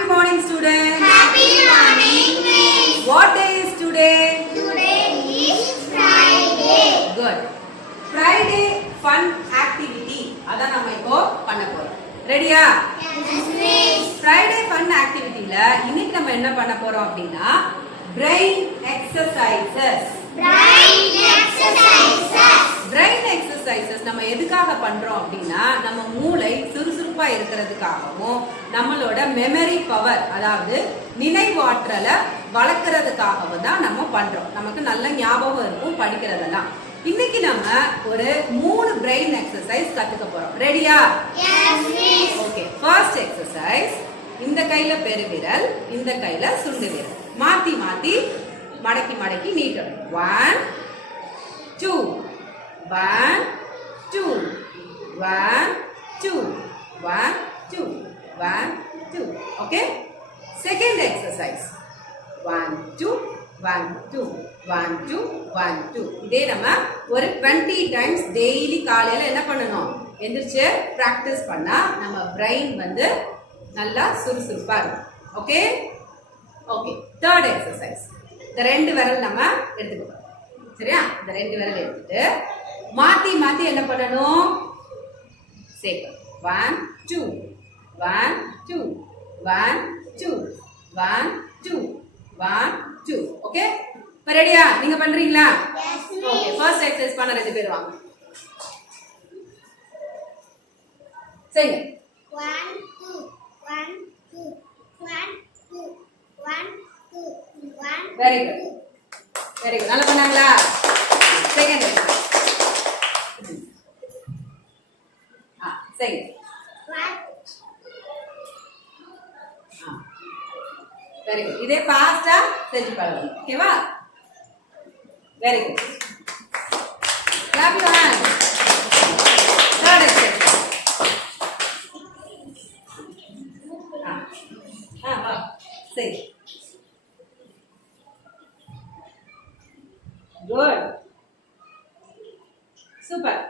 Happy morning, students. Happy morning, Miss. What day is today? Today is Friday. Good. Friday fun activity. அதான் நம்ம இப்போ பண்ண போறோம். ரெடியா? Yes, Miss. Friday fun activityல இன்னைக்கு நம்ம என்ன பண்ண போறோம் அப்படின்னா brain exercises. Brain exercises. Brain exercises நம்ம எதுக்காக பண்றோம் அப்படின்னா நம்ம மூளை சுறுசுறுப்பா இருக்கிறதுக்காகவும் நம்மளோட மெமரி பவர் அதாவது நினைவாற்றலை வளர்க்கறதுக்காகவும் தான் நம்ம பண்றோம். நமக்கு நல்ல ஞாபகம் இருக்கும் படிக்கிறதெல்லாம். இன்னைக்கு நம்ம ஒரு 3 பிரெயின் எக்ஸசைஸ் கத்துக்க போறோம். ரெடியா? Yes, Miss. Okay. First exercise, இந்த கையில பெருவிரல், இந்த கையில சுண்டு விரல் மாத்தி மாத்தி மடக்கி மடக்கி நீட்டணும். 1 2 1 2 1 2 1 2 1 2. ஓகே. Second exercise 1 2 1 2 1 2 1 2. இதே நம்ம ஒரு 20 டைம்ஸ் டெய்லி காலையில என்ன பண்ணணும், எந்திரிச்சு பிராக்டிஸ் பண்ணா நம்ம பிரெயின் வந்து நல்லா சுறுசுறுப்பா இருக்கும். Okay okay. தேர்ட் எக்ஸசைஸ், இந்த 2 விரல் நம்ம எடுத்துக்கணும். சரியா? இந்த 2 விரல் எடுத்துட்டு மாத்தி மாத்தி என்ன பண்ணணும், சேர்க்கணும். 1 2 1 2 1 2 1 2 1 2. ஓகே. இப்போ ரெடியா? நீங்க பண்றீங்களா? Yes, Miss. Okay. First exercise பண்ண 2 பேர் வாங்க. செய்யுங்க. 1 2 1 2 1 2 1 2 1. Very good very good. நல்லா பண்ணாங்களா? Second exercise. செய்யுங்க. 1 வெரி குட். இதே ஃபாஸ்டா செஞ்சு பழகணும். ஓகேவா? Very good. Clap your hand. Third exercise. வா சரி. Good super.